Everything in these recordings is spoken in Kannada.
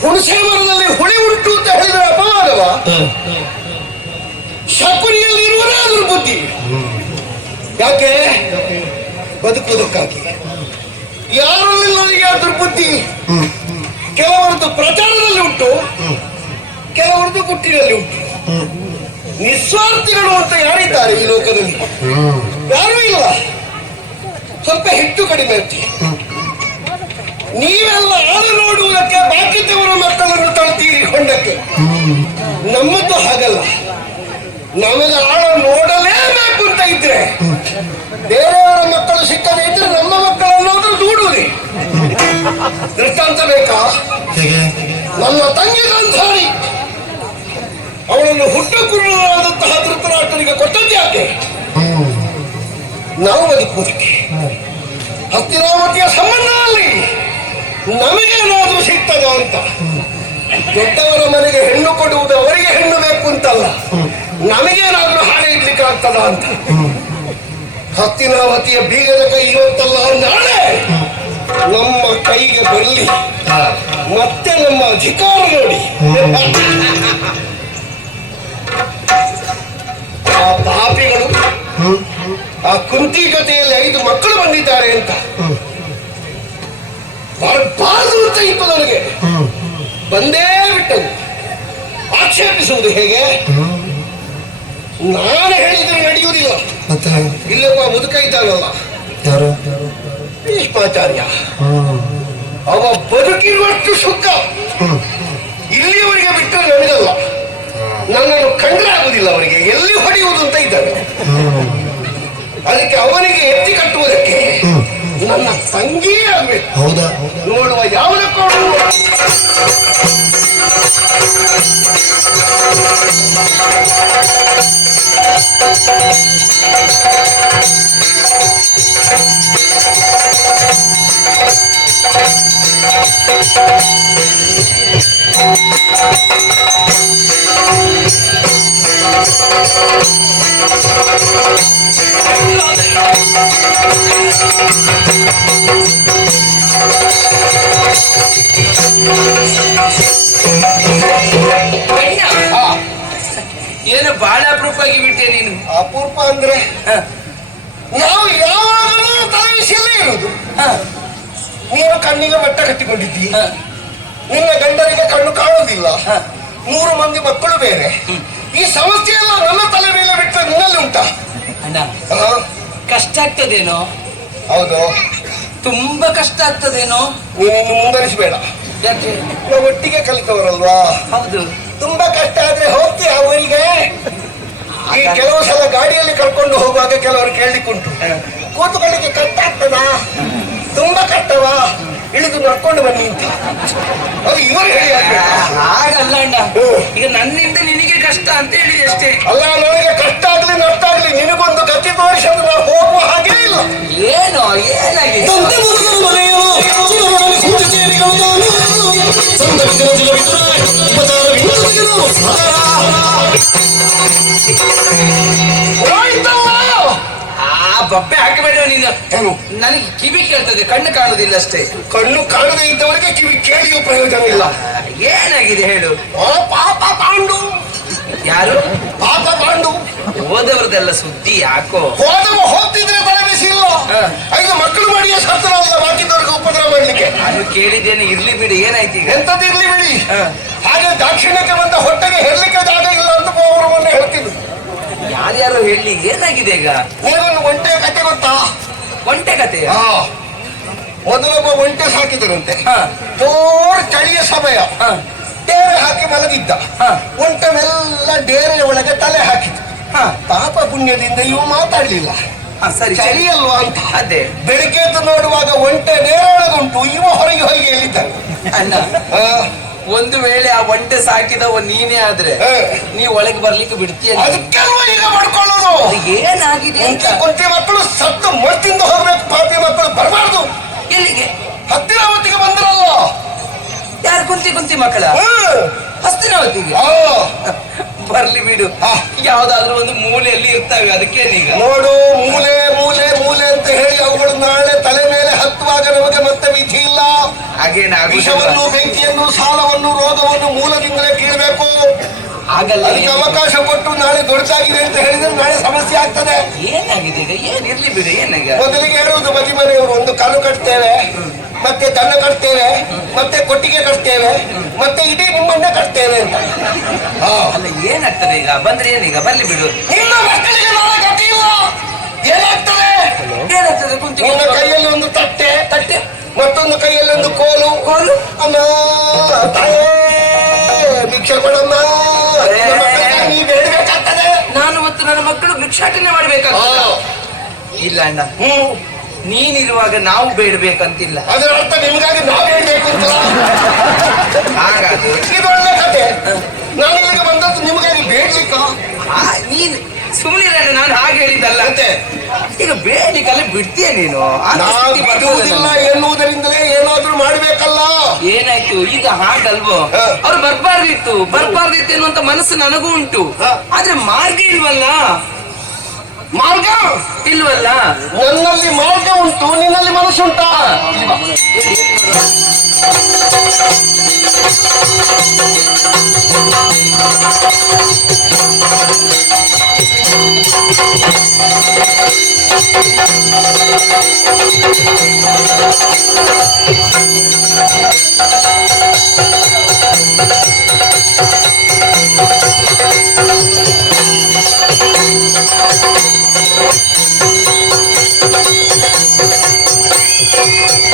ಹುಣಸೆ ಮರದಲ್ಲಿ ಹುಳಿ ಉಂಟು ಅಂತ ಹೇಳಿದ್ರೆ ಅಪವಾದವ? ಶಕುನಿಯಲ್ಲಿ ಇರುವರೇ ಅದ್ರ ಬುದ್ಧಿ. ಯಾಕೆ? ಬದುಕುವುದಕ್ಕಾಗಿ. ಯಾರಲ್ಲಿ ನನಗೆ ಆ ದುರ್ಬುದ್ಧಿ ಕೆಲವರದ್ದು ಪ್ರಚಾರದಲ್ಲಿ ಉಂಟು ಕೆಲವರದ್ದು ಗುಟ್ಟಿನಲ್ಲಿ ಉಂಟು. ನಿಸ್ವಾರ್ಥಿಗಳು ಅಂತ ಯಾರಿದ್ದಾರೆ ಈ ಲೋಕದಲ್ಲಿ? ಯಾರೂ ಇಲ್ಲ. ಸ್ವಲ್ಪ ಹೆಚ್ಚು ಕಡಿಮೆ ಇರ್ತಿ ನೀವೆಲ್ಲ ಆಳು ನೋಡುವುದಕ್ಕೆ ಬಾಕಿದ್ದವರ ಮಕ್ಕಳನ್ನು ತಳ್ತೀರಿ ಹೊಂಡಕ್ಕೆ ನಮ್ಮದು ಹಾಗಲ್ಲ. ನಮಗೆ ಆಳ ನೋಡಲೇಬೇಕು ಅಂತ ಇದ್ರೆ ಬೇರೆಯವರ ಮಕ್ಕಳು ಸಿಕ್ಕದೇ ಇದ್ರೆ ನಮ್ಮ ಮಕ್ಕಳನ್ನಾದ್ರೂ ದೂಡುವುದೇ. ದೃಷ್ಟಾಂತ ಬೇಕಾ? ನನ್ನ ತಂಗಿ ಗಾಂಧಾರಿ ಅವಳನ್ನು ಹುಟ್ಟು ಕುರುಡರಾದಂತಹ ಧೃತರಾಷ್ಟ್ರನಿಗೆ ಕೊಟ್ಟದ್ದು ಯಾಕೆ? ನಾವು ಬದುಕುವುದಕ್ಕೆ. ಹತ್ತಿರಾವತಿಯ ಸಂಬಂಧದಲ್ಲಿ ನಮಗೇನಾದ್ರೂ ಸಿಗ್ತದ ಅಂತ. ದೊಡ್ಡವರ ಮನೆಗೆ ಹೆಣ್ಣು ಕೊಡುವುದು ಅವರಿಗೆ ಹೆಣ್ಣು ಬೇಕು ಅಂತಲ್ಲ. ನಮಗೇನಾದ್ರೂ ಹಾಳೆ ಇಡ್ಲಿಕ್ಕೆ ಆಗ್ತದ ಅಂತ. ಹಸ್ತಿನಾವತಿಯ ಬೀಗದ ಕೈ ಇವತ್ತಲ್ಲ ನಾಳೆ. ನಮ್ಮ ಕೈಗೆ ಬರಲಿ. ಮತ್ತೆ ನಮ್ಮ ಅಧಿಕಾರ ನೋಡಿ. ಆ ಪಾಪಿಗಳು, ಆ ಕುಂತಿ ಜೊತೆಯಲ್ಲಿ ಐದು ಮಕ್ಕಳು ಬಂದಿದ್ದಾರೆ ಅಂತ. ಬರಬಾರದು ಅಂತ ಇತ್ತು ನನಗೆ ಬಂದೇ ಬಿಟ್ಟದು ಆಕ್ಷೇಪಿಸುವುದು ಹೇಗೆ? ನಾನು ಹೇಳಿದ್ರೆ ನಡೆಯುವುದಿಲ್ಲ. ಇಲ್ಲಪ್ಪ ಇಲ್ಲೊಬ್ಬ ಮುದುಕ ಇದ್ದಾನಲ್ಲ ಭೀಷ್ಮಾಚಾರ್ಯ. ಅವ ಬದುಕಿರುವಷ್ಟು ಸುಖ. ಇಲ್ಲಿಯವರಿಗೆ ಬಿಟ್ಟರೆ ನಡೆದಲ್ಲ ನನ್ನನ್ನು ಕಂಡ್ರೆ ಆಗುದಿಲ್ಲ ಅವರಿಗೆ. ಎಲ್ಲಿ ಹೊಡೆಯುವುದು ಅಂತ ಇದ್ದಾನೆ. ಅದಕ್ಕೆ ಅವನಿಗೆ ಎತ್ತಿ ಕಟ್ಟುವುದಕ್ಕೆ ನನ್ನ ತಂಗಿಯೇ ಆಗ್ಬೇಕು ಹೌದಾ? ನೋಡುವ ಯಾವುದಕ್ಕೂ ಅಣ್ಣ ಆ, ಏನು ಬಹಳ ಅಪರೂಪವಾಗಿ ಬಿಟ್ಟೆ ನೀನು? ಅಪರೂಪ ಅಂದ್ರೆ ನಾವು ಯಾವಾಗಲೂ ತಲೆ ಇರೋದು. ನೀನು ಕಣ್ಣಿಗೆ ಬಟ್ಟ ಕಟ್ಟಿಕೊಂಡಿದ್ದಿ. ನಿನ್ನ ಗಂಡನಿಗೆ ಕಣ್ಣು ಕಾಣೋದಿಲ್ಲ ಹ. ನೂರು ಮಂದಿ ಮಕ್ಕಳು ಬೇರೆ. ಈ ಸಮಸ್ಯೆ ಎಲ್ಲ ನನ್ನ ತಲೆ ಮೇಲೆ ಬಿಟ್ಟರೆ ನಿನ್ನಲ್ಲಿ ಉಂಟಾ? ಅಣ್ಣ ಕಷ್ಟ ಆಗ್ತದೇನೋ? ಹೌದು. ತುಂಬಾ ಕಷ್ಟ ಆಗ್ತದೇನೋ? ನೀನು ಮುಂದರಿಸಬೇಡ ಯಾಕೆ? ನಾವು ಒಟ್ಟಿಗೆ ಕಲಿತವರಲ್ವಾ? ಹೌದು. ತುಂಬಾ ಕಷ್ಟ ಆದ್ರೆ ಹೋಗ್ತೀಯ ಊರಿಗೆ? ಈ ಕೆಲವು ಸಲ ಗಾಡಿಯಲ್ಲಿ ಕರ್ಕೊಂಡು ಹೋಗುವಾಗ ಕೆಲವರು ಕೇಳಲಿಕ್ಕುಂಟು. ಕೂತುಕೊಳ್ಳಿಕ್ಕೆ ಕಷ್ಟ ಆಗ್ತದಾ? ತುಂಬಾ ಕಷ್ಟವಾ? ಇಳಿದು ನಡ್ಕೊಂಡು ಬನ್ನಿ ಅಂತ. ಅದು ಇವರು ಹೇಳಿ? ಹಾಗಲ್ಲ ಅಣ್ಣ. ಈಗ ನನ್ನಿಂದ ನಿನಗೆ ಕಷ್ಟ ಅಂತ ಹೇಳಿದೆ ಅಷ್ಟೇ. ಅಲ್ಲ ನನಗೆ ಕಷ್ಟ ಆಗ್ಲಿ ನಷ್ಟ ಆಗ್ಲಿ ನಿನಗೊಂದು ಗತಿ ತೋರಿಸಿದ್ರೆ ನಾವು ಹೋಗುವ ಹಾಗೆ ಇಲ್ಲ. ಏನೋ ಏನಾಗಿದೆ? ಹೋಯ್ತಲ್ಲ ಬಪ್ಪೆ ಹಾಕಬೇಡ ನೀನು. ಏನು? ನನಗೆ ಕಿವಿ ಕೇಳ್ತದೆ ಕಣ್ಣು ಕಾಣುದಿಲ್ಲ ಅಷ್ಟೇ. ಕಣ್ಣು ಕಾಣದೇ ಇದ್ದವರಿಗೆ ಕಿವಿ ಕೇಳಿಯೂ ಪ್ರಯೋಜನ ಇಲ್ಲ. ಏನಾಗಿದೆ ಹೇಳು. ಆ ಪಾಪ ಪಾಂಡು. ಯಾರು? ಪಾಪ ಪಾಂಡು. ಹೋದವ್ರದೆಲ್ಲ ಸುದ್ದಿ ಯಾಕೋ? ಹೋದವ ಹೋಗ್ತಿದ್ರೆ ತಲೆ ಬಿಸಿ ಇಲ್ಲ ಹ. ಐದು ಮಕ್ಕಳು ಮಾಡಿಯ ಸತ್ರ ಬಾಕಿದವ್ರಿಗೆ ಉಪದ್ರ ಮಾಡ್ಲಿಕ್ಕೆ. ನಾನು ಕೇಳಿದ್ದೇನೆ ಇರ್ಲಿ ಬಿಡಿ ಏನಾಯ್ತು ಈಗ? ಎಂತದ್ದು ಇರ್ಲಿ ಬಿಡಿ. ಹಾಗೆ ದಾಕ್ಷಿಣ್ಯಕ್ಕೆ ಬಂದ ಹೊಟ್ಟೆಗೆ ಹೆರ್ಲಿಕ್ಕೆ ಜಾಗ ಇಲ್ಲ ಅಂತ ಅವರು ಮೊನ್ನೆ ಹೇಳ್ತಿದ್ರು. ಯಾರ್ಯಾರು ಹೇಳಿ ಏನಾಗಿದೆ ಈಗ? ಊರಲ್ಲಿ ಒಂಟೆ ಕತೆ ಗೊತ್ತಾ? ಒಂಟೆ ಕತೆ ಮೊದಲೊಬ್ಬ ಒಂಟೆ ಸಾಕಿದರಂತೆ. ಹಾ. ಜೋರ್ ಚಳಿಯ ಸಮಯ. ಡೇರೆ ಹಾಕಿ ಮಲಗಿದ್ದ. ಹಾ. ಒಂಟೆ ಮೆಲ್ಲ ಡೇರೆಯ ಒಳಗೆ ತಲೆ ಹಾಕಿತ್ತು ಹ. ಪಾಪ ಪುಣ್ಯದಿಂದ ಇವು ಮಾತಾಡ್ಲಿಲ್ಲ. ಸರಿ ಚಳಿ ಅಲ್ವಾ ಅಂತ. ಅದೇ. ಬೆಳಿಗ್ಗೆ ನೋಡುವಾಗ ಒಂಟೆ ಡೇರೆ ಒಳಗುಂಟು ಇವ ಹೊರಗೆ ಹೋಗಿ ಹೇಳಿದ್ದಾನೆ ಹ. ಒಂದು ವೇಳೆ ಆ ಒಂಟೆ ಸಾಕಿದವ ನೀನೇ ಆದ್ರೆ ನೀ ಒಳಗೆ ಬರ್ಲಿಕ್ಕೆ ಬಿಡ್ತೀಯ ಅದಕ್ಕೆಲ್ವ ಈಗ ಮಾಡ್ಕೊಳ್ಳೋದು? ಏನಾಗಿದೆ ಅಂತ. ಕುಂತಿ ಮಕ್ಕಳು ಸತ್ತು ಮತ್ತಿಂದ ಹೋಗ್ಬೇಕು ಪಾಪಿ ಮಕ್ಕಳು ಬರಬಾರ್ದು. ಎಲ್ಲಿಗೆ? ಹತ್ತಿರ ಹೊತ್ತಿಗೆ ಬಂದ್ರಲ್ಲ ಯಾರು ಕುಂತಿ ಕುಂತಿ ಮಕ್ಕಳ? ಹಸ್ತಿನ ಹೊತ್ತಿಗೆ? ಆ. ಬರ್ಲಿ ಬಿಡು. ಯಾವ್ದಾದ್ರು ಒಂದು ಮೂಲೆಯಲ್ಲಿ ಇರ್ತವೆ ನೀವು ನೋಡು ಮೂಲೆ ಮೂಲೆ ಮೂಲೆ ಅಂತ ಹೇಳಿ ಅವುಗಳು ನಾಳೆ ತಲೆ ಮೇಲೆ ಹತ್ತುವಾಗ ನಮಗೆ ಮತ್ತೆ ವಿಧಿ ಇಲ್ಲ. ವಿಷವನ್ನು ಆಗೇನಾಗುದಿಲ್ಲ ಬೆಂಕಿಯನ್ನು ಸಾಲವನ್ನು ರೋಗವನ್ನು ಮೂಲದಿಂದಲೇ ಕೀಳಬೇಕು. ಆಗಲ್ಲ ಅದಕ್ಕೆ ಅವಕಾಶ ಕೊಟ್ಟು ನಾಳೆ ದೊಡ್ಡದಾಗಿದೆ ಅಂತ ಹೇಳಿದ್ರೆ ನಾಳೆ ಸಮಸ್ಯೆ ಆಗ್ತದೆ. ಏನಾಗಿದೆ ಏನಿರ್ಲಿ ಬಿಡಿ ಏನಾಗಿದೆ? ಮೊದಲಿಗೆ ಹೇಳುವುದು ಬದಿ ಮನೆಯವರು ಒಂದು ಕಾಲು ಕಟ್ತೇವೆ. ಮತ್ತೆ ದನ ಕಟ್ತೇವೆ ಮತ್ತೆ ಕೊಟ್ಟಿಗೆ ಕಟ್ತೇವೆ ಮತ್ತೆ ಇಡೀ ನಿಮ್ಮನ್ನ ಕಟ್ತೇವೆ ಅಂತ. ಅಲ್ಲ ಏನಾಗ್ತದೆ ಈಗ? ಬಂದ್ರೆ ಏನೀಗ ಬರ್ಲಿ ಬಿಡು. ನಿಮ್ಮ ಮಕ್ಕಳಿಗೆ ಏನಾಗ್ತದೆ? ಏನಾಗ್ತದೆ? ಕುಂತು ನಿನ್ನ ಕೈಯಲ್ಲಿ ಒಂದು ತಟ್ಟೆ ತಟ್ಟೆ ಮತ್ತೊಂದು ಕೈಯಲ್ಲಿ ಒಂದು ಕೋಲು. ಕೋಲು? ಅಮ್ಮ ತಾಯೇ ಭಿಕ್ಷೆ ಕೊಡಮ್ಮ. ನೀ ಬೇಡಬೇಕಾಗ್ತದೆ ನಾನು ಮತ್ತು ನನ್ನ ಮಕ್ಕಳು ಭಿಕ್ಷಾಟನೆ ಮಾಡ್ಬೇಕಾಗ್ತದ. ಇಲ್ಲ ಅಣ್ಣ. ಹ್ಮ್. ನೀನಿರುವಾಗ ನಾವು ಬೇಡ್ಬೇಕಂತಿಲ್ಲ. ಅದರ ಅರ್ಥ ನಿಮ್ಗಾಗಿ ನಾವು ಬೇಡಬೇಕು ಅಂತ ಹಾಗಾದ್ರೆ ಇದು ಒಳ್ಳೆ ಕತೆ ನಾನು ಇಲ್ಲಿಗೆ ಬಂದದ್ದು ನಿಮಗಾಗಿ ಬೇಡ್ಲಿಕ್ಕ? ಆ, ನೀನ್ ಸುಮ್ಮನೆ ನಾನು ಹಾಗೆ ಹೇಳಿದ್ದಲ್ಲ. ಮತ್ತೆ? ಈಗ ಬೇಡಿಕಲ್ಲ ಬಿಡ್ತೀಯ ನೀನು? ಆ ಬಿಡುವುದಿಲ್ಲ ಎನ್ನುವುದರಿಂದಲೇ ಏನಾದ್ರೂ ಮಾಡ್ಬೇಕಲ್ಲ? ಏನಾಯ್ತು? ಈಗ ಹಾಗಲ್ವೋ? ಹ. ಅವ್ರು ಬರ್ಬಾರ್ದಿತ್ತು. ಬರ್ಬಾರ್ದಿತ್ತು ಅನ್ನುವಂತ ಮನಸ್ಸು ನನಗೂ ಉಂಟು. ಹ. ಆದ್ರೆ ಮಾರ್ಗ ಇಲ್ವಲ್ಲ? ಮಾರ್ಗ? ಇಲ್ವಲ್ಲ? ನನ್ನಲ್ಲಿ ಮಾರ್ಗ ಉಂಟು ನಿನ್ನಲ್ಲಿ ಮನಸ್ಸುಂಟಾ Thank you.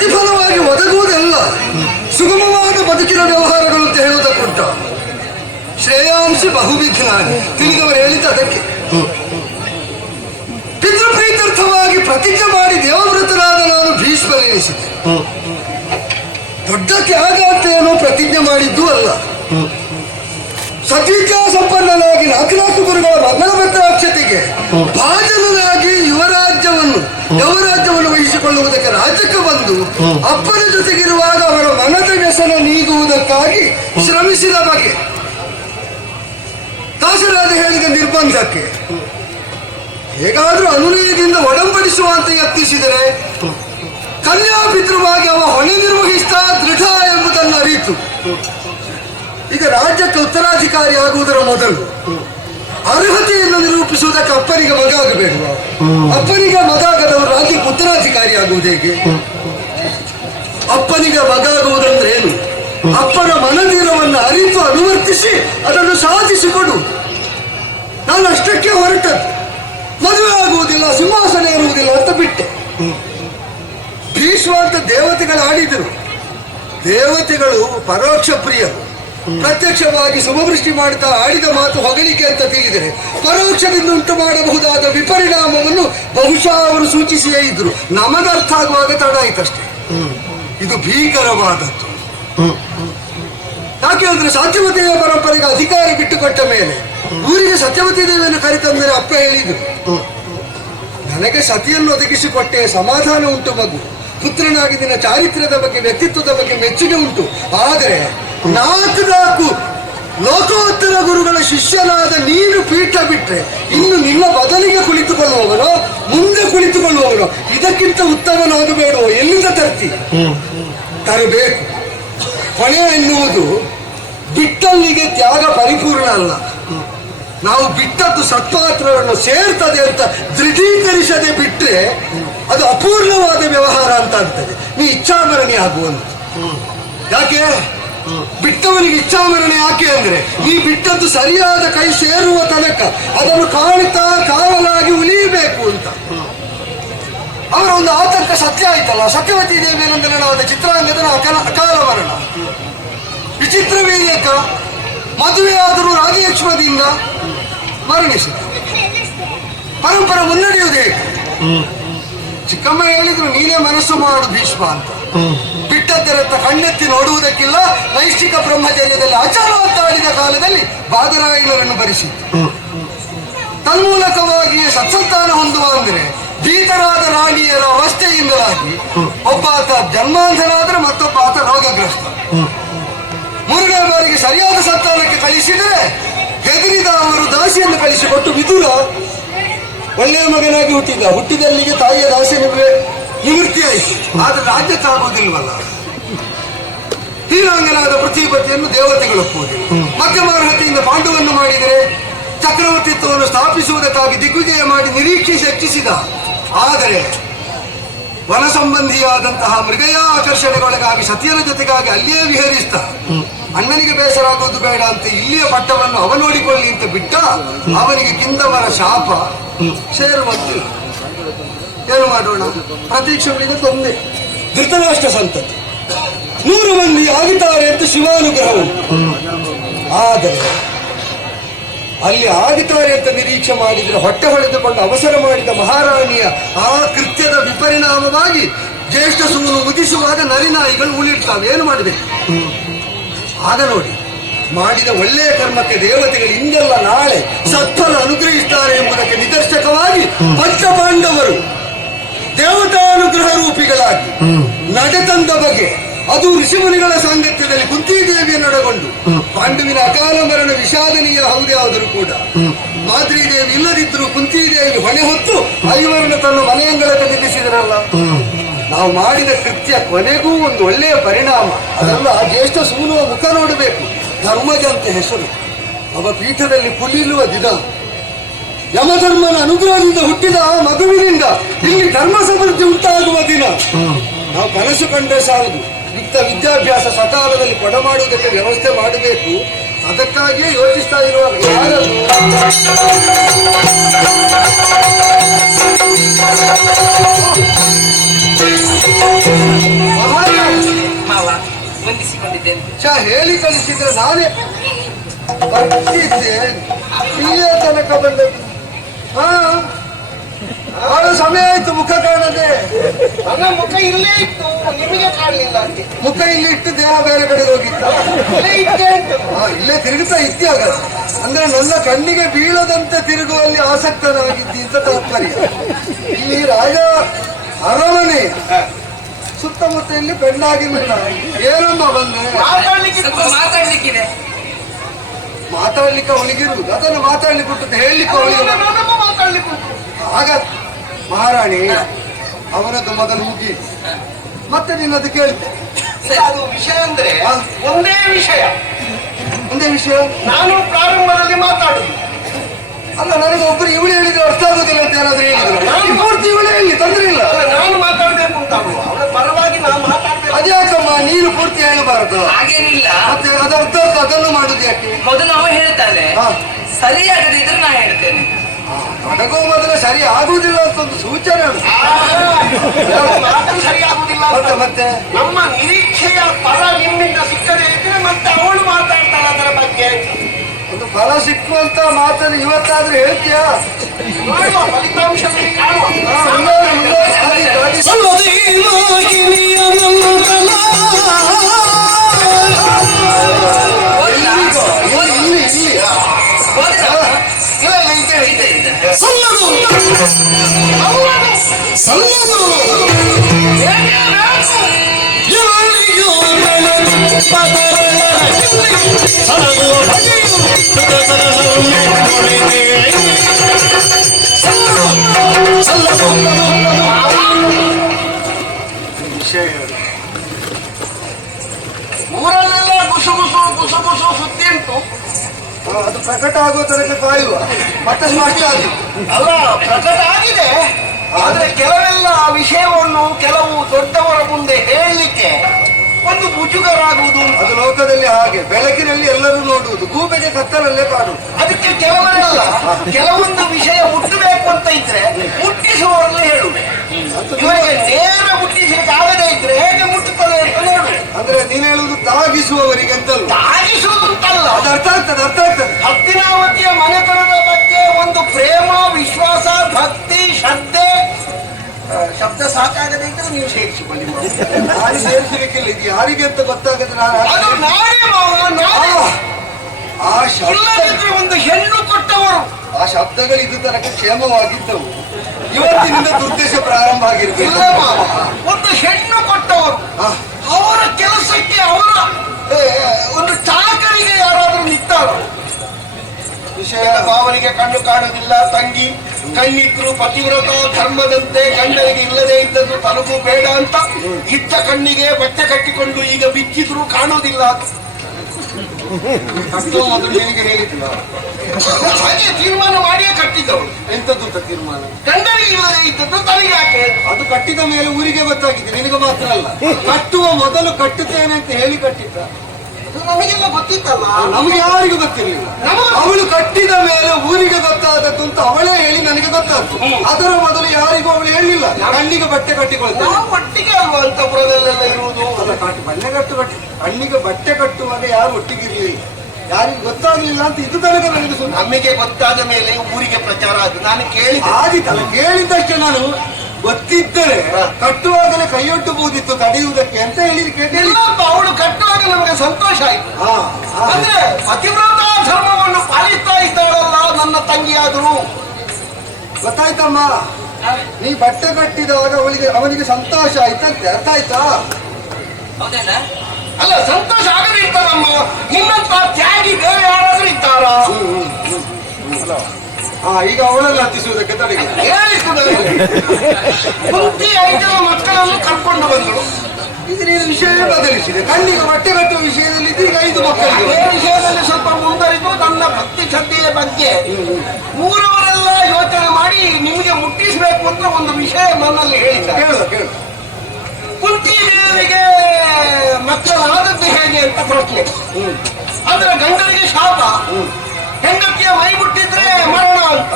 ಪ್ರತಿಫಲವಾಗಿ ಒದಗುವುದಲ್ಲ. ಸುಗಮವಾದ ಬದುಕಿನ ವ್ಯವಹಾರಗಳು ಅಂತ ಹೇಳುವುದಕ್ಕುಂಟ. ಶ್ರೇಯಾಂಶ ಬಹುವಿಘ್ನಾನಿ. ತಿಳಿದವರು ಹೇಳಿದ್ದ ಅದಕ್ಕೆ. ಪಿತೃಪ್ರೀತ್ಯರ್ಥವಾಗಿ ಪ್ರತಿಜ್ಞೆ ಮಾಡಿ ದೇವವ್ರತನಾದ ನಾನು ಭೀಷ್ಮನೆನಿಸಿದೆ ದೊಡ್ಡ ತ್ಯಾಗ ಅಂತ ಏನೋ ಪ್ರತಿಜ್ಞೆ ಮಾಡಿದ್ದು ಅಲ್ಲ. ಸದ್ವಿದ್ಯಾ ಸಂಪನ್ನನಾಗಿ ನಾಲ್ಕು ಗುರುಗಳ ಮಗಳ ಭದ್ರಾಕ್ಷತೆಗೆ ಭಾಜನನಾಗಿ ಯುವರಾಜ್ಯವನ್ನು ಯುವರಾಜ್ಯವನ್ನು ವಹಿಸಿಕೊಳ್ಳುವುದಕ್ಕೆ ರಾಜ್ಯಕ್ಕೆ ಬಂದು ಅಪ್ಪನ ಜೊತೆಗಿರುವಾಗ ಅವರ ಮನದ ವ್ಯಸನ ನೀಗುವುದಕ್ಕಾಗಿ ಶ್ರಮಿಸಿದ ಬಗೆ ದಾಸರಾಜ ಹೇಳಿದ ನಿರ್ಬಂಧಕ್ಕೆ. ಹೇಗಾದ್ರೂ ಅನುನಯದಿಂದ ಒಡಂಬಡಿಸುವಂತೆ ಯತ್ನಿಸಿದರೆ ಕನ್ಯಾಪಿತೃವಾಗಿ ಅವ ಹೊಣೆ ನಿರ್ವಹಿಸ್ತಾ ದೃಢ ಎಂಬುದನ್ನು ಅರಿತು. ಈಗ ರಾಜ್ಯಕ್ಕೆ ಉತ್ತರಾಧಿಕಾರಿ ಆಗುವುದರ ಮೊದಲು ಅರ್ಹತೆಯನ್ನು ನಿರೂಪಿಸುವುದಕ್ಕೆ ಅಪ್ಪನಿಗೆ ಮಗ ಆಗಬೇಕು ಅಪ್ಪನಿಗೆ ಮಗ ಆಗದವರು ರಾಜ್ಯಕ್ಕೆ ಉತ್ತರಾಧಿಕಾರಿ ಆಗುವುದು ಹೇಗೆ? ಅಪ್ಪನಿಗೆ ಮಗ ಆಗುವುದಂದ್ರೆ ಏನು? ಅಪ್ಪನ ಮನದಿರವನ್ನು ಅರಿತು ಅನುವರ್ತಿಸಿ ಅದನ್ನು ಸಾಧಿಸಿಕೊಡು. ನಾನು ಅಷ್ಟಕ್ಕೆ ಹೊರಟದ್ದು. ಮದುವೆ ಆಗುವುದಿಲ್ಲ, ಸಿಂಹಾಸನ ಇರುವುದಿಲ್ಲ ಅಂತ ಬಿಟ್ಟೆ. ಭೀಷ್ಮ ಅಂತ ದೇವತೆಗಳು ಆಡಿದರು ದೇವತೆಗಳು ಪರೋಕ್ಷ ಪ್ರಿಯರು. ಪ್ರತ್ಯಕ್ಷವಾಗಿ ಸಮವೃಷ್ಟಿ ಮಾಡುತ್ತಾ ಆಡಿದ ಮಾತು ಹೊಗಳಿಕೆ ಅಂತ ತಿಳಿದರೆ ಪರೋಕ್ಷದಿಂದ ಉಂಟು ಮಾಡಬಹುದಾದ ವಿಪರಿಣಾಮವನ್ನು ಬಹುಶಃ ಅವರು ಸೂಚಿಸಿಯೇ ಇದ್ರು. ನಮಗರ್ಥ ಆಗುವಾಗ ತಡ ಆಯ್ತಷ್ಟೇ. ಇದು ಭೀಕರವಾದದ್ದು. ಯಾಕೆ ಅಂದ್ರೆ ಸತ್ಯವತಿಯ ಪರಂಪರೆಗೆ ಅಧಿಕಾರ ಬಿಟ್ಟುಕೊಟ್ಟ ಮೇಲೆ ಊರಿಗೆ ಸತ್ಯವತಿ ದೇವಿಯನ್ನು ಕರೆತಂದರೆ ಅಪ್ಪ ಹೇಳಿದ್ರು. ನನಗೆ ಸತಿಯನ್ನು ಒದಗಿಸಿಕೊಟ್ಟೆ ಸಮಾಧಾನ ಉಂಟು ಮಗು. ಪುತ್ರನಾಗಿ ನಿನ್ನ ಚಾರಿತ್ರ್ಯದ ಬಗ್ಗೆ, ವ್ಯಕ್ತಿತ್ವದ ಬಗ್ಗೆ ಮೆಚ್ಚುಗೆ ಉಂಟು. ಆದರೆ ನಾಲ್ಕು ನಾಲ್ಕು ಲೋಕೋತ್ತರ ಗುರುಗಳ ಶಿಷ್ಯನಾದ ನೀನು ಪೀಠ ಬಿಟ್ಟರೆ ಇನ್ನು ನಿನ್ನ ಬದಲಿಗೆ ಕುಳಿತುಕೊಳ್ಳುವವನೋ ಮುಂದೆ ಕುಳಿತುಕೊಳ್ಳುವವನು ಇದಕ್ಕಿಂತ ಉತ್ತಮನಾಗಬೇಡೋ ಎಲ್ಲಿಂದ ತರ್ತಿ? ತರಬೇಕು. ಹೊಣೆ ಎನ್ನುವುದು ಬಿಟ್ಟಲ್ಲಿಗೆ ತ್ಯಾಗ ಪರಿಪೂರ್ಣ ಅಲ್ಲ. ನಾವು ಬಿಟ್ಟದ್ದು ಸತ್ಪಾತ್ರವನ್ನು ಸೇರ್ತದೆ ಅಂತ ದೃಢೀಕರಿಸದೆ ಬಿಟ್ಟರೆ ಅದು ಅಪೂರ್ಣವಾದ ವ್ಯವಹಾರ ಅಂತ ಆಗ್ತದೆ. ನೀ ಇಚ್ಛಾಮರಣಿ ಆಗುವಂತ. ಯಾಕೆ? ಬಿಟ್ಟವನಿಗೆ ಇಚ್ಛಾಮರಣೆ ಯಾಕೆ ಅಂದ್ರೆ, ಈ ಬಿಟ್ಟದ್ದು ಸರಿಯಾದ ಕೈ ಸೇರುವ ತನಕ ಅದನ್ನು ಕಾಣುತ್ತಾ ಕಾವಲಾಗಿ ಉಳಿಯಬೇಕು ಅಂತ. ಅವರ ಒಂದು ಆತಂಕ ಸತ್ಯ ಆಯ್ತಲ್ಲ? ಸತ್ಯವತಿ ದೇವಿಯನಂದನಾದ ಚಿತ್ರಾಂಗದ ಅಕಾಲ ಮರಣ. ವಿಚಿತ್ರವೇಯಕ ಮದುವೆಯಾದರೂ ರಾಜಯಕ್ಷಮದಿಂದ ಮರಣಿಸಿದ. ಪರಂಪರೆ ಮುನ್ನಡೆಯುವುದೇ ಚಿಕ್ಕಮ್ಮ ಹೇಳಿದ್ರು, ನೀನೇ ಮನಸ್ಸು ಮಾಡು ಭೀಷ್ಮ ಅಂತ. ಬಿಟ್ಟದ್ದರತ್ತ ಕಣ್ಣೆತ್ತಿ ನೋಡುವುದಕ್ಕಿಲ್ಲ, ನೈಷ್ಠಿಕ ಬ್ರಹ್ಮಚರ್ಯದಲ್ಲಿ ಅಚಾರವಂತ ಆಡಿದ ಕಾಲದಲ್ಲಿ ಬಾದರಾಯಣರನ್ನು ಭರಿಸಿ. ತನ್ಮೂಲಕವಾಗಿ ಸತ್ಸಂತಾನ ಹೊಂದುವ ಅಂದರೆ ಭೀತರಾದ ರಾಣಿಯರ ಅವಸ್ಥೆಯಿಂದಲಾಗಿ ಒಬ್ಬ ಆತ ಜನ್ಮಾಂಧನಾದ್ರೆ ಮತ್ತೊಬ್ಬ ಆತ ರೋಗಗ್ರಸ್ತ. ಮೂರನೇ ಬಾರಿಗೆ ಸರಿಯಾದ ಸಂತಾನಕ್ಕೆ ಕಳಿಸಿದರೆ ಹೆದರಿದ ಅವರು ದಾಸಿಯನ್ನು ಕಳಿಸಿಕೊಟ್ಟು ವಿದುರ, ಒಳ್ಳೆಯ ಮಗನಾಗಿ ಹುಟ್ಟಿದ. ಹುಟ್ಟಿದಲ್ಲಿಗೆ ತಾಯಿಯ ದಾಸಿ ನಿವೃತ್ತಿ ಆಯಿತು. ಆದ್ರೆ ರಾಜ್ಯ ತಾಗೋದಿಲ್ವಲ್ಲ ಹೀರಾಂಗನಾದ ಪೃಥ್ವಿಪತಿಯನ್ನು ದೇವತೆಗಳು ಒಪ್ಪುವುದಿಲ್ಲ. ಮಧ್ಯಮ ಅರ್ಹತೆಯಿಂದ ಪಾಂಡವನ್ನು ಮಾಡಿದರೆ ಚಕ್ರವರ್ತಿತ್ವವನ್ನು ಸ್ಥಾಪಿಸುವುದಕ್ಕಾಗಿ ದಿಗ್ವಿಜಯ ಮಾಡಿ ನಿರೀಕ್ಷಿಸಿ ಹೆಚ್ಚಿಸಿದ ಆದರೆ ವನ ಸಂಬಂಧಿಯಾದಂತಹ ಮೃಗಯ ಆಕರ್ಷಣೆಗೊಳಗಾಗಿ ಸತಿಯರ ಜೊತೆಗಾಗಿ ಅಲ್ಲಿಯೇ ವಿಹರಿಸ್ತ ಅಣ್ಣನಿಗೆ ಬೇಸರ ಆಗೋದು ಬೇಡ ಅಂತ ಇಲ್ಲಿಯ ಪಟ್ಟವನ್ನು ಅವನೋಡಿಕೊಳ್ಳಿ ಅಂತ ಬಿಟ್ಟ ಅವನಿಗೆ ಕಿಂದವರ ಶಾಪ ಸೇರುವಂತಿಲ್ಲ. ಏನು ಮಾಡೋಣ? ಪ್ರತೀಕ್ಷೆಗಳಿಗೆ ತೊಂದರೆ. ಧೃತರಾಷ್ಟ್ರ ಸಂತತಿ. ನೂರು ಮಂದಿ ಆಗಿದ್ದಾರೆ ಅಂತ ಶಿವಾನುಗ್ರಹ ಆದರೆ, ಅಲ್ಲಿ ಆಗಿದ್ದಾರೆ ಅಂತ ನಿರೀಕ್ಷೆ ಮಾಡಿದರೆ ಹೊಟ್ಟೆ ಹೊಡೆದುಕೊಂಡು ಅವಸರ ಮಾಡಿದ ಮಹಾರಾಣಿಯ ಆ ಕೃತ್ಯದ ವಿಪರಿಣಾಮವಾಗಿ ಜ್ಯೇಷ್ಠ ಸೂರು ಮುಗಿಸುವಾಗ ನರಿನಾಯಿಗಳು ಉಳಿರ್ತಾವೆ ಏನು ಮಾಡಬೇಕು? ಆಗ ನೋಡಿ, ಮಾಡಿದ ಒಳ್ಳೆಯ ಕರ್ಮಕ್ಕೆ ದೇವತೆಗಳು ಹಿಂದೆಲ್ಲ ನಾಳೆ ಸತ್ವನ ಅನುಗ್ರಹಿಸ್ತಾರೆ ಎಂಬುದಕ್ಕೆ ನಿದರ್ಶಕವಾಗಿ ಪಂಚ ಪಾಂಡವರು ದೇವತಾನುಗ್ರಹ ರೂಪಿಗಳಾಗಿ ನಡೆತಂದ ಬಗೆ ಅದು ಋಷಿಮುನಿಗಳ ಸಾಂಗತ್ಯದಲ್ಲಿ ಕುಂತಿದೇವಿಯನ್ನೊಳಗೊಂಡು ಪಾಂಡುವಿನ ಅಕಾಲ ಮರಣ ವಿಷಾದನೀಯ ಹೌದೇ ಆದರೂ ಕೂಡ ಮಾದ್ರಿದೇವಿ ಇಲ್ಲದಿದ್ದರೂ ಕುಂತಿದೇವಿ ಹೊಣೆ ಹೊತ್ತು ಐವರನ್ನು ತನ್ನ ಮನೆಯಂಗಳಕ್ಕೆ ನಿಲ್ಲಿಸಿದರಲ್ಲ ನಾವು ಮಾಡಿದ ಕೃತ್ಯ ಕೊನೆಗೂ ಒಂದು ಒಳ್ಳೆಯ ಪರಿಣಾಮ. ಅದೆಲ್ಲ ಆ ಜ್ಯೇಷ್ಠ ಸೂನುವ ಮುಖ ನೋಡಬೇಕು. ಧರ್ಮಜ ಅಂತ ಹೆಸರು. ಅವ ಪೀಠದಲ್ಲಿ ಕುಲಿಲುವ ದಿನ. ಯಮಧರ್ಮನ ಅನುಗ್ರಹದಿಂದ ಹುಟ್ಟಿದ ಆ ಮಗುವಿನಿಂದ ಇಲ್ಲಿ ಧರ್ಮ ಸಮೃದ್ಧಿ ಉಂಟಾಗುವ ದಿನ. ನಾವು ಕನಸು ಕಂಡ್ರೆ ಸಾಲದು. ಯುಕ್ತ ವಿದ್ಯಾಭ್ಯಾಸ ಸಕಾಲದಲ್ಲಿ ಕೊಡ ಮಾಡುವುದಕ್ಕೆ ವ್ಯವಸ್ಥೆ ಮಾಡಬೇಕು. ಅದಕ್ಕಾಗಿಯೇ ಯೋಚಿಸ್ತಾ ಇರುವ ಛ, ಹೇಳಿ ಕಳಿಸಿದ್ರೆ ನಾನೇ ಬರ್ತಿದ್ದೆ. ಇಲ್ಲೇ ತನಕ ಬಂದದ್ದು. ಹಾ? ಬಹಳ ಸಮಯ ಆಯ್ತು ಮುಖ ಕಾಣದೆ. ನನ್ನ ಮುಖ ಇಲ್ಲೇ ಇತ್ತು ನಿಮಗೆ ಕಾಣಲಿಲ್ಲ ಅಂತೆ. ಮುಖ ಇಲ್ಲಿ ಇಟ್ಟು ದೇಹ ಬೇರೆ ಕಡೆ ಹೋಗಿತ್ತು. ಇಲ್ಲೇ ಇದ್ದೆ ಅಂತ ಹಾ, ಇಲ್ಲೇ ತಿರುಗುತ್ತಾ ಅಂದ್ರೆ ನನ್ನ ಕಣ್ಣಿಗೆ ಬೀಳದಂತೆ ತಿರುಗುವಲ್ಲಿ ಆಸಕ್ತನಾಗಿದ್ದಿ ಅಂತ ತಾತ್ಪರ್ಯ. ಇಲ್ಲಿ ರಾಜ ಅರಮನೆ. ಸುತ್ತಮುತ್ತ ಇಲ್ಲಿ ಬೆಣ್ಣಾಗಿ ಮಿಣ್ಣ. ಏನಮ್ಮ ಬಂದೆ? ಮಾತಾಡ್ಲಿಕ್ಕೆ ಸ್ವಲ್ಪ ಮಾತಾಡ್ಲಿಕ್ಕಿದೆ. ಮಾತಾಡ್ಲಿಕ್ಕೆ ಅವನಿಗಿರುವುದು. ಅದನ್ನು ಮಾತಾಡ್ಲಿಕ್ಕೆ ಉಂಟು ಹೇಳಲಿಕ್ಕೆ ಅವನಿಗೆ ಮಾತಾಡ್ಲಿಕ್ಕೆ ಉಂಟು. ಆಗ ಮಹಾರಾಣಿ ಅವರದ್ದು ಮೊದಲು ಮುಗಿ. ಮತ್ತೆ ನಿನ್ನದು ಕೇಳ್ತೆ. ಅದು ವಿಷಯ ಅಂದ್ರೆ. ಒಂದೇ ವಿಷಯ. ಒಂದೇ ವಿಷಯ? ನಾನು ಪ್ರಾರಂಭದಲ್ಲಿ ಮಾತಾಡುದು ಅಲ್ಲ ನನಗೆ ಒಬ್ಬರು ಇವಳು ಹೇಳಿದ್ರೆ ಅರ್ಥ ಆಗೋದಿಲ್ಲ ಅಂತ ಯಾರಾದ್ರೂ ಹೇಳಿದ್ರು. ನಾನು ಪೂರ್ತಿ ಇವಳು ಹೇಳಿ ತೊಂದ್ರೆ ಇಲ್ಲ. ನಾನು ಮಾತಾಡ್ಬೇಕು ಅಂತ? ಅವಳ ಪರವಾಗಿ ನಾನು ಮಾತಾಡ್ಬೇಕು. ಅದ್ಯಾಕಮ್ಮ ನೀನು ಪೂರ್ತಿ ಹೇಳಬಾರದು. ಹಾಗೇನಿಲ್ಲ. ಮತ್ತೆ ಅದರ್ಥ ಅದನ್ನು ಮಾಡುದು ಯಾಕೆ? ಮೊದಲು ಅವ ಹೇಳ್ತಾನೆ. ಸರಿಯಾಗದಿದ್ರೆ ನಾ ಹೇಳ್ತೇನೆ. ತೊಡಗೋ ಮೊದಲು ಸರಿ ಆಗುವುದಿಲ್ಲ ಅಂತ ಒಂದು ಸೂಚನೆ ಉಂಟು. ಮಾತು ಸರಿಯಾಗುದಿಲ್ಲ ಮತ್ತೆ ಅಂತ. ಮತ್ತೆ ನಮ್ಮ ನಿರೀಕ್ಷೆಯ ಫಲ ನಿಮ್ಮಿಂದ ಸಿಕ್ಕದೆ ಇದ್ರೆ ಮತ್ತೆ ಅವಳು ಮಾತಾಡ್ತಾಳೆ ಅದರ ಬಗ್ಗೆ ಒಂದು ಫಲ ಸಿಕ್ಕುವಂತ ಮಾತನ್ನು ಇವತ್ತಾದ್ರೂ ಹೇಳ್ತೀಯಾ ನೋಡುವ? ಇಲ್ಲಿ- ಇಲ್ಲಿ ಇಲ್ಲಿ? ಇಲ್ಲ ಇಲ್ಲ ಇದೆ ಇದೆ ಇದೆ, ಇದೆ. ಸಲ್ಲದು ಸಲ್ಲದು ಎಲ್ಲಿಯೋ ಬೆಳೆದು ಪದರಗಳ ಹಿಂದೆ ಸಲಗುವ ಬಗೆಯು ಹೃದಯಗಳನ್ನೇ ನೋಡಿದೆ. ಸಲ್ಲದು ಸಲ್ಲದು ಊರಲ್ಲೆಲ್ಲ ಗುಸು ಗುಸು ಗುಸು ಗುಸು ಸುದ್ದಿ ಉಂಟು ಅದು ಪ್ರಕಟ ಆಗೋ ತನಕ ಕಾಯುವ. ಮತ್ತೆ ಸ್ಪಷ್ಟ ಅಲ್ಲ ಪ್ರಕಟ ಆಗಿದೆ. ಆದ್ರೆ ಕೆಲವೆಲ್ಲ ಆ ವಿಷಯವನ್ನು ಕೆಲವು ದೊಡ್ಡವರ ಮುಂದೆ ಹೇಳಲಿಕ್ಕೆ ಒಂದು ಮುಜುಗರಾಗುವುದು. ಅದು ಲೋಕದಲ್ಲಿ ಹಾಗೆ. ಬೆಳಕಿನಲ್ಲಿ ಎಲ್ಲರೂ ನೋಡುವುದು. ಗೂಬೆಗೆ ಕತ್ತಲಲ್ಲೇ ಕಾಡು ಅದಕ್ಕೆ ಕೆಲವರೆಲ್ಲ ಕೆಲವೊಂದು ವಿಷಯ ಮುಟ್ಟಬೇಕು ಅಂತ ಇದ್ರೆ ಮುಟ್ಟಿಸುವವರಲ್ಲಿ ಹೇಳುವೆ. ಇವರಿಗೆ ನೇರ ಮುಟ್ಟಿಸಲಿಕ್ಕೆ ಆಗದೇ ಇದ್ರೆ ಹೇಗೆ ಮುಟ್ಟುತ್ತದೆ ಅಂತ ನೋಡಿ ಅಂದ್ರೆ ನೀನು ಹೇಳುವುದು ತಾಗಿಸುವವರಿಗೆ ಅಂತಲ್ಲ ತಾಗಿಸುವುದು ಅದು ಅರ್ಥ ಆಗ್ತದೆ ಅರ್ಥ ಆಗ್ತದೆ. ಹತ್ತಿನಾವತಿಯ ಮನೆತನದ ಬಗ್ಗೆ ಒಂದು ಪ್ರೇಮ ವಿಶ್ವಾಸ ಭಕ್ತಿ ಶ್ರದ್ಧೆ ಶಬ್ದ ಸಾಕಾಗದೇ ಇದ್ರೆ ನೀವು ಸೇರಿಸಿಕೊಳ್ಳಿ. ನಾನು ಸೇರಿಸಲಿಕ್ಕಿಲ್ಲ ಇದು ಯಾರಿಗೆ ಅಂತ ಗೊತ್ತಾಗದೆ ನಾನು ಅದು ನಾನೇ ಮಾವ ಆ, ನಾನೇ. ಆ ಶಬ್ದ ಇಲ್ಲದಿದ್ರೆ ಒಂದು ಹೆಣ್ಣು ಕೊಟ್ಟವರು. ಆ ಶಬ್ದಗಳು ಇದು ತನಕ ಕ್ಷೇಮವಾಗಿದ್ದವು. ಇವತ್ತಿನಿಂದ ದುರ್ದೇಶ ಪ್ರಾರಂಭ ಆಗಿರ್ಬೇಕು. ಇಲ್ಲ ಮಾವ ಒಂದು ಹೆಣ್ಣು ಕೊಟ್ಟವರು ಅವರ ಕೆಲಸಕ್ಕೆ ಅವರ ಏ, ಒಂದು ಚಾಕರಿಗೆ ಯಾರಾದರೂ ನಿಂತಾರು? ವಿಷಯ ಭಾವನಿಗೆ ಕಣ್ಣು ಕಾಣುವುದಿಲ್ಲ ತಂಗಿ ಕಣ್ಣಿದ್ರು ಪತಿವ್ರತ ಧರ್ಮದಂತೆ ಗಂಡನಿಗೆ ಇಲ್ಲದೆ ಇದ್ದದ್ದು ತನಗೂ ಬೇಡ ಅಂತ ಇದ್ದ ಕಣ್ಣಿಗೆ ಬಟ್ಟೆ ಕಟ್ಟಿಕೊಂಡು ಈಗ ಬಿಚ್ಚಿದ್ರು ಕಾಣುವುದಿಲ್ಲ ಅಂತ. ಕಟ್ಟುವ ಮೊದಲು ನಿನಗೆ ಹೇಳಿದ್ಲ ಹಾಗೆ ತೀರ್ಮಾನ ಮಾಡಿಯೇ ಕಟ್ಟಿದ್ದವಳು ಎಂತದ್ದು ಅಂತ ತೀರ್ಮಾನ? ಗಂಡನಿಗೆ ಇಲ್ಲದೆ ಇದ್ದದ್ದು ತನಗೆ ಯಾಕೆ? ಅದು ಕಟ್ಟಿದ ಮೇಲೆ ಊರಿಗೆ ಗೊತ್ತಾಗಿದೆ ನಿನಗೆ ಮಾತ್ರ ಅಲ್ಲ. ಕಟ್ಟುವ ಮೊದಲು ಕಟ್ಟುತ್ತೇನೆ ಅಂತ ಹೇಳಿ ಕಟ್ಟಿದ್ದ. ನಮಗೆಲ್ಲ ಗೊತ್ತಿತ್ತಲ್ಲ? ನಮ್ಗೆ ಯಾರಿಗೂ ಗೊತ್ತಿರಲಿಲ್ಲ ಅವಳು ಕಟ್ಟಿದ ಮೇಲೆ ಊರಿಗೆ ಗೊತ್ತಾದದ್ದು ಅಂತ ಅವಳೇ ಹೇಳಿ ನನಗೆ ಗೊತ್ತಾದ್ದು ಅದರ ಮೊದಲು ಯಾರಿಗೂ ಅವಳು ಹೇಳಿಲ್ಲ. ಕಣ್ಣಿಗೆ ಬಟ್ಟೆ ಕಟ್ಟಿಕೊಳ್ತೇನೆ ನಾವು ಒಟ್ಟಿಗೆ ಅಲ್ವಾ ಅಂತಪುರದಲ್ಲೆಲ್ಲ ಇರುವುದು? ಅಲ್ಲ, ಕಟ್ಟು ಬಣ್ಣೆ ಕಟ್ಟು ಕಟ್ಟಿ ಕಣ್ಣಿಗೆ ಬಟ್ಟೆ ಕಟ್ಟುವಾಗ ಯಾರು ಒಟ್ಟಿಗಿರ್ಲಿ? ಯಾರಿಗೂ ಗೊತ್ತಾಗ್ಲಿಲ್ಲ ಅಂತ ಇದು ತನಕ ನನಗೆ ಸುಮ್ಮನೆ ನಮಗೆ ಗೊತ್ತಾದ ಮೇಲೆ ಊರಿಗೆ ಪ್ರಚಾರ ಆಗಿದೆ ನಾನು ಕೇಳಿ ಆದಿತ್ತಲ್ಲ ಕೇಳಿದ್ದಕ್ಕೆ ನಾನು. ಗೊತ್ತಿದ್ದರೆ ಕಟ್ಟುವಾಗಲೇ ಕೈಯೊಡ್ಡಬಹುದಿತ್ತು ತಡೆಯುವುದಕ್ಕೆ ಅಂತ ಹೇಳಿ ಇಲ್ಲಪ್ಪ ಅವಳು ಕಟ್ಟುವಾಗ ನಮಗೆ ಸಂತೋಷ ಆಯ್ತು. ಅಂದ್ರೆ ಪತಿವ್ರತ ಧರ್ಮವನ್ನು ಪಾಲಿಸ್ತಾ ಇದ್ದಾಳಲ್ಲ ನನ್ನ ತಂಗಿಯಾದ್ರು. ಗೊತ್ತಾಯ್ತಮ್ಮ? ನೀ ಬಟ್ಟೆ ಕಟ್ಟಿದಾಗ ಅವಳಿಗೆ ಅವನಿಗೆ ಸಂತೋಷ ಆಯ್ತಂತೆ ಅರ್ಥ ಆಯ್ತಾ? ಅಲ್ಲ ಅಲ್ಲ ಈಗ ಅವಳನ್ನು ಹತ್ತಿಸುವುದಕ್ಕೆ ತಡೆಗೆ ಕುಂತಿ ಐದು ಮಕ್ಕಳನ್ನು ಕರ್ಕೊಂಡು ಬಂದಳು. ಇದು ನೀನು ವಿಷಯ ಬದಲಿಸಿದೆ. ಕಣ್ಣಿಗೆ ಬಟ್ಟೆ ಕಟ್ಟುವ ವಿಷಯದಲ್ಲಿ ಇದೀಗ ಐದು ಮಕ್ಕಳು. ಈ ವಿಷಯದಲ್ಲಿ ಸ್ವಲ್ಪ ಮುಂದರಿದು ನನ್ನ ಭಕ್ತಿ ಶ್ರದ್ಧೆಯ ಬಗ್ಗೆ ಊರವರೆಲ್ಲ ಯೋಚನೆ ಮಾಡಿ ನಿಮಗೆ ಮುಟ್ಟಿಸಬೇಕು ಅಂತ ಒಂದು ವಿಷಯ ನನ್ನಲ್ಲಿ ಹೇಳಿದ್ದಾರೆ. ಕುಂತಿ ದೇವಿ ದೇವಿಗೆ ಮಕ್ಕಳಾದದ್ದು ಹೇಗೆ ಅಂತ ಪ್ರಶ್ನೆ. ಅದರ ಗಂಡನಿಗೆ ಶಾಪ. ಹೆಂಡತಿಯ ಮೈ ಮುಟ್ಟಿದ್ರೆ ಮರಣ ಅಂತ.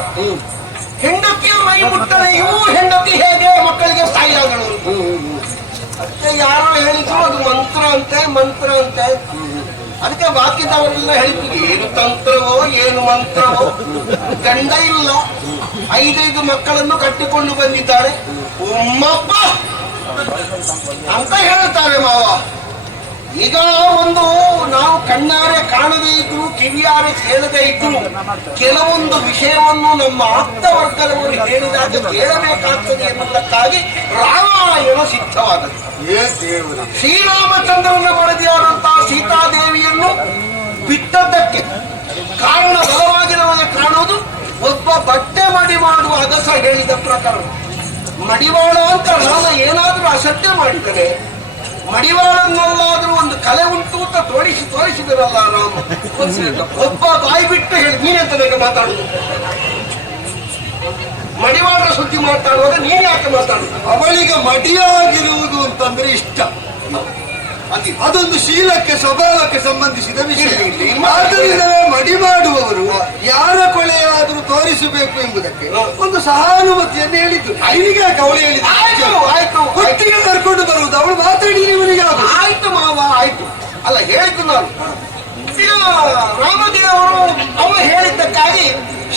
ಹೆಂಡತಿಯ ಮೈ ಮುಟ್ಟನೆಯೂ ಹೆಂಡತಿ ಹೇಗೆ ಮಕ್ಕಳಿಗೆ ತಾಯಿಯಾದಳು ಅದಕ್ಕೆ ಯಾರೋ ಹೇಳಿದ್ರು ಅದು ಮಂತ್ರ ಅಂತೆ ಮಂತ್ರ ಅಂತೆ. ಅದಕ್ಕೆ ಬಾಕಿದವರೆಲ್ಲ ಹೇಳ್ತೀವಿ ಏನು ತಂತ್ರವೋ ಏನು ಮಂತ್ರವೋ. ಗಂಡ ಇಲ್ಲ. ಐದೈದು ಮಕ್ಕಳನ್ನು ಕಟ್ಟಿಕೊಂಡು ಬಂದಿದ್ದಾಳೆ ಉಮ್ಮಪ್ಪ ಅಂತ ಹೇಳ್ತಾರೆ ಮಾವ. ಈಗ ಒಂದು ನಾವು ಕಣ್ಣಾರೆ ಕಾಣದೇ ಇದ್ರು ಕಿವಿಯಾರೆ ಕೇಳದೇ ಇದ್ರು ಕೆಲವೊಂದು ವಿಷಯವನ್ನು ನಮ್ಮ ಆಪ್ತ ವರ್ಗದವರು ಹೇಳಿದಾಗ ಕೇಳಬೇಕಾಗ್ತದೆ ಎನ್ನುವುದಕ್ಕಾಗಿ ರಾಮಾಯಣ ದೇವರ. ಶ್ರೀರಾಮಚಂದ್ರನ ವರದಿಯಾದಂತಹ ಸೀತಾದೇವಿಯನ್ನು ಬಿಟ್ಟದ್ದಕ್ಕೆ ಕಾರಣ ಬಲವಾಗಿ ನಮಗೆ ಕಾಣುವುದು ಒಬ್ಬ ಬಟ್ಟೆ ಮಡಿ ಮಾಡುವ ಅಗಸ ಹೇಳಿದ ಪ್ರಕಾರ. ಮಡಿವಾಳ ಅಂತ ರಾಮ ಏನಾದರೂ ಅಸತ್ಯ ಮಾಡಿದರೆ ಮಡಿವಾಳನ್ನಲ್ಲಾದ್ರೂ ಒಂದು ಕಲೆ ಉಂಟು ಅಂತ ತೋರಿಸಿ ತೋರಿಸಿದರಲ್ಲ ನಾನು ಒಬ್ಬ ಬಾಯಿ ಬಿಟ್ಟು ಹೇಳಿ, ನೀನೆಂತ ನನಗೆ ಮಾತಾಡುದು? ಮಡಿವಾಳರ ಸುದ್ದಿ ಮಾತಾಡುವಾಗ ನೀನ್ ಯಾಕೆ ಮಾತಾಡುದು? ಅವಳಿಗೆ ಮಡಿಯಾಗಿರುವುದು ಅಂತಂದ್ರೆ ಇಷ್ಟ. ಅದೊಂದು ಶೀಲಕ್ಕೆ ಸ್ವಭಾವಕ್ಕೆ ಸಂಬಂಧಿಸಿದ ವಿಷಯ. ಆದ್ದರಿಂದಲೇ ಮಡಿ ಮಾಡುವವರು ಯಾರ ಕೊಳೆಯಾದರೂ ತೋರಿಸಬೇಕು ಎಂಬುದಕ್ಕೆ ಒಂದು ಸಹಾನುಭೂತಿಯನ್ನು ಹೇಳಿದ್ದು. ಅವಳಿಗೆ ಅವಳು ಹೇಳಿದ್ದು. ಆಯ್ತು ಕರ್ಕೊಂಡು ಬರುವುದು ಅವಳು ಮಾತಾಡಿ ಇವನಿಗೆ ಆಯ್ತು ಮಾವ ಆಯ್ತು. ಅಲ್ಲ ಹೇಳಿದ್ದು ನಾನು. ರಾಮದೇವರು ಅವ ಹೇಳಿದ್ದಕ್ಕಾಗಿ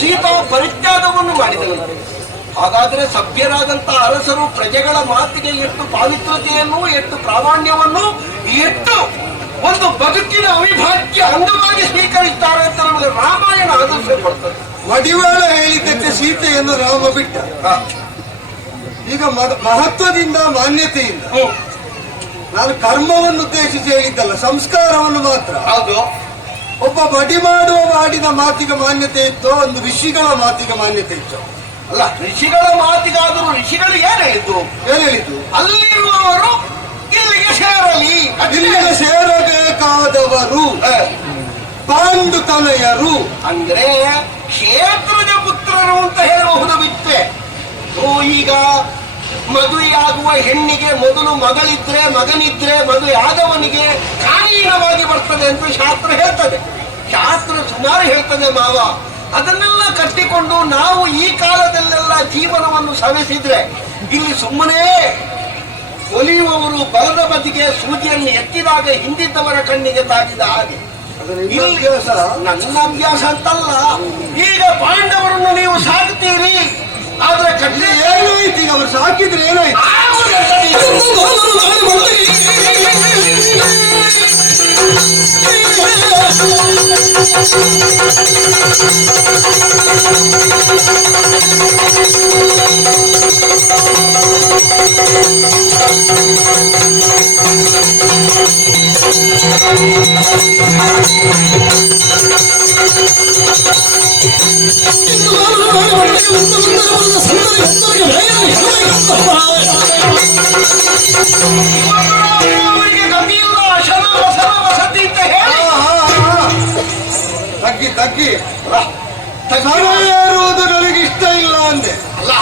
ಸೀತಾ ಪರಿತ್ಯಾಗವನ್ನು ಮಾಡಿದನು. ಹಾಗಾದ್ರೆ ಸಭ್ಯರಾದಂತಹ ಅರಸರು ಪ್ರಜೆಗಳ ಮಾತಿಗೆ ಎಷ್ಟು ಪಾವಿತ್ರತೆಯನ್ನು ಎಷ್ಟು ಪ್ರಾಮಾಣ್ಯವನ್ನು ಎಷ್ಟು ಒಂದು ಬದುಕಿನ ಅವಿಭಾಜ್ಯ ಅಂಗವಾಗಿ ಸ್ವೀಕರಿಸ್ತಾರೆ ಅಂತ ನಮಗೆ ರಾಮಾಯಣ ಆದರ್ಶ ಕೊಡ್ತದೆ. ಮಡಿವಾಳ ಹೇಳಿದ್ದಕ್ಕೆ ಸೀತೆಯನ್ನು ರಾಮ ಬಿಟ್ಟ. ಈಗ ಮಹತ್ವದಿಂದ ಮಾನ್ಯತೆಯಿಂದ. ನಾನು ಕರ್ಮವನ್ನು ಉದ್ದೇಶಿಸಿ ಹೇಳಿದ್ದಲ್ಲ ಸಂಸ್ಕಾರವನ್ನು ಮಾತ್ರ. ಹೌದು. ಒಬ್ಬ ಮಡಿ ಮಾಡುವ ಮಾಡಿದ ಮಾತಿಗೆ ಮಾನ್ಯತೆ ಇತ್ತು ಒಂದು ಋಷಿಗಳ ಮಾತಿಗೆ ಮಾನ್ಯತೆ ಇತ್ತು? ಅಲ್ಲ ಋಷಿಗಳ ಮಾತಿಗಾದರೂ ಋಷಿಗಳು ಏನೇ ಹೇಳಿದ್ದು? ಏನ್ ಹೇಳಿದ್ದು? ಅಲ್ಲಿರುವವರು ಇಲ್ಲಿಗೆ ಸೇರಲಿ. ಇಲ್ಲಿಗೆ ಸೇರಬೇಕಾದವರು. ಪಾಂಡುತನಯರು. ಅಂದ್ರೆ ಕ್ಷೇತ್ರದ ಪುತ್ರರು ಅಂತ ಹೇಳಬಹುದು ಬಿಟ್ಟೆ ಈಗ ಮದುವೆಯಾಗುವ ಹೆಣ್ಣಿಗೆ ಮೊದಲು ಮಗಳಿದ್ರೆ ಮಗನಿದ್ರೆ ಮದುವೆ ಆದವನಿಗೆ ಕಾನೀನವಾಗಿ ಬರ್ತದೆ ಅಂತ ಶಾಸ್ತ್ರ ಹೇಳ್ತದೆ. ಶಾಸ್ತ್ರ ಸುಮಾರು ಹೇಳ್ತದೆ ಮಾವ. ಅದನ್ನೆಲ್ಲ ಕಟ್ಟಿಕೊಂಡು ನಾವು ಈ ಕಾಲದಲ್ಲೆಲ್ಲ ಜೀವನವನ್ನು ಸವೆಸಿದ್ರೆ ಇಲ್ಲಿ ಸುಮ್ಮನೆ ಒಲಿಯುವವರು ಬಲದ ಬದಿಗೆ ಸೂಜಿಯನ್ನು ಎತ್ತಿದಾಗ ಹಿಂದಿದ್ದವರ ಕಣ್ಣಿಗೆ ತಾಗಿದ ಹಾಗೆ? ನನ್ನ ಅಭ್ಯಾಸ ಅಂತಲ್ಲ ಈಗ ಪಾಂಡವರನ್ನು ನೀವು ಸಾಕ್ತೀರಿ ಆದ್ರೆ ಕಡ್ಲೆ ಏನಾಯ್ತು ಈಗ ಅವರು ಸಾಕಿದ್ರೆ ಏನಾಯ್ತು ಅವರಿಗೆ ತಗ್ಗಿ ಹೇಳುವುದು ಏರುವುದು ನನಗೆ ಇಷ್ಟ ಇಲ್ಲ ಅಂದೆ. ಅಲ್ಲ.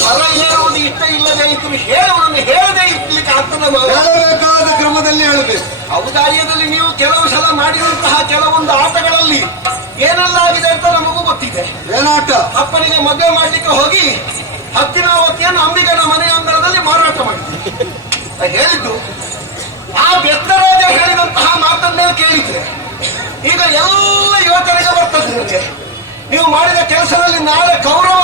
ಸಲ ಹೇಳುವುದು ಇಷ್ಟ ಇಲ್ಲದೆ ಇದ್ರು ಹೇಳುವುದನ್ನು ಹೇಳದೆ ಇರ್ಲಿಕ್ಕೆ ಮಾವ? ಹೇಳಬೇಕಾದ ಕ್ರಮದಲ್ಲಿ ಹೇಳಬೇಕು. ಔದಾರ್ಯದಲ್ಲಿ ನೀವು ಕೆಲವು ಸಲ ಮಾಡಿರುವಂತಹ ಕೆಲವೊಂದು ಆಟಗಳಲ್ಲಿ ಏನೆಲ್ಲ ಆಗಿದೆ ಅಂತ ನಮಗೂ ಗೊತ್ತಿದೆ. ಏನಾಟ? ಅಪ್ಪನಿಗೆ ಮದುವೆ ಮಾಡ್ಲಿಕ್ಕೆ ಹೋಗಿ ಹತ್ತಿನಾವತಿಯನ್ನು ಅಂಬಿಗನ ಮನೆ ಅಂಗಳದಲ್ಲಿ ಮಾರಾಟ ಮಾಡಿದ್ದೆ ಹೇಳಿದ್ದು. ಆ ಬೆತ್ತರಾಜ ಹೇಳಿದಂತಹ ಮಾತನ್ನೇ ಕೇಳಿದ್ರೆ ಈಗ ಎಲ್ಲ ಯುವಕರಿಗೆ ಬರ್ತದೆ ನಿಮಗೆ. ನೀವು ಮಾಡಿದ ಕೆಲಸದಲ್ಲಿ ನಾಳೆ ಕೌರವ